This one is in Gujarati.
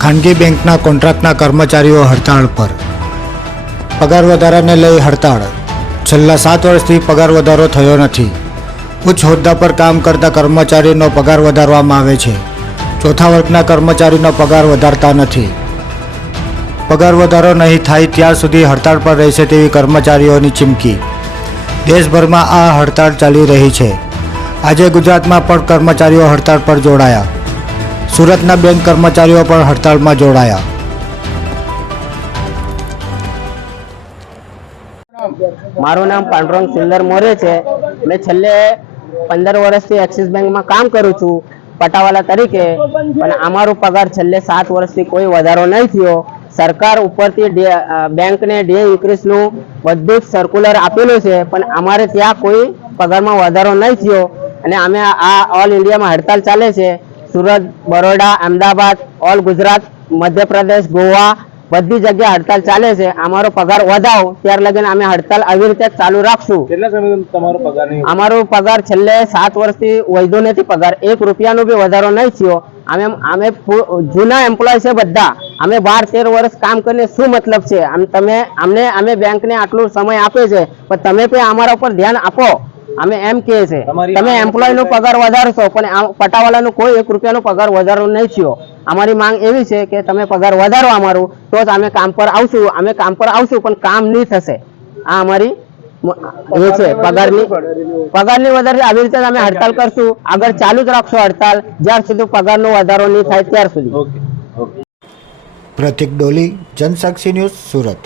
ખાનગી બેંકના કોન્ટ્રાક્ટના કર્મચારીઓ હડતાળ પર. પગાર વધારાને લઈ હડતાળ. છેલ્લા સાત વર્ષથી પગાર વધારો થયો નથી. ઉચ્ચ હોદ્દા પર કામ કરતા કર્મચારીનો પગાર વધારવામાં આવે છે. ચોથા વર્ગના કર્મચારીનો પગાર વધારતા નથી. પગાર વધારો નહીં થાય ત્યાં સુધી હડતાળ પર રહેશે તેવી કર્મચારીઓની ચીમકી. દેશભરમાં આ હડતાળ ચાલી રહી છે. આજે ગુજરાતમાં પણ કર્મચારીઓ હડતાળ પર જોડાયા. સુરતના બેંક કર્મચારીઓ પણ હડતાળમાં જોડાયા. મારું નામ પાંડુરંગ સુંદર મોરે છે. મેં છેલ્લે પંદર વર્ષથી એક્સિસ બેંકમાં કામ કરું છું, પટાવાલા તરીકે. પણ અમારો પગાર છેલ્લે સાત વર્ષથી કોઈ વધારો નહીં થયો. સરકાર ઉપરથી બેંકને ડે ઇન્ક્રીઝનું બધું જ સર્ક્યુલર આપેલું છે. પણ અમારે ત્યાં કોઈ પગારમાં વધારો નહીં થયો. અને અમે આ ઓલ ઇન્ડિયામાં હડતાલ ચાલે છે. સુરત બરોડા અમદાવાદ ઓલ ગુજરાત મધ્યપ્રદેશ ગોવા બધી જગ્યાએ હડતાલ ચાલે છે. અમારો પગાર વધાવો ત્યાર લગીને અમે હડતાલ આવી રીતે ચાલુ રાખશું. કેટલા સમયથી તમારો પગાર અમારો પગાર છેલ્લે સાત વર્ષથી વધુ નથી પગાર. એક રૂપિયાનો બી વધારો નહીં થયો. અમે અમે જૂના એમ્પ્લોય છે બધા. અમે બાર તેર વર્ષ કામ કરીને શું મતલબ છે? આમ તમે અમને અમે બેંકને આટલો સમય આપે છે. પણ તમે પણ અમારા ઉપર ધ્યાન આપો. અમે એમ કહે છે તમે એમ્પ્લોય નો પગાર વધારશો પણ આ પટાવાળાનો કોઈ એક રૂપિયાનો પગાર વધારો નહીં થયો. અમારી માંગ એવી છે કે તમે પગાર વધારો અમારું તો જ અમે કામ પર આવશું અમે કામ પર આવશું પણ કામ નહીં થશે. આ અમારી એ છે પગારની પગારની વધારે આવી રીતે અમે હડતાલ કરશું. આગળ ચાલુ જ રાખશો હડતાલ. જ્યાર સુધી પગારનો વધારો નહીં થાય ત્યાર સુધી. પ્રતિક ડોલી જનસાક્ષી ન્યૂઝ સુરત.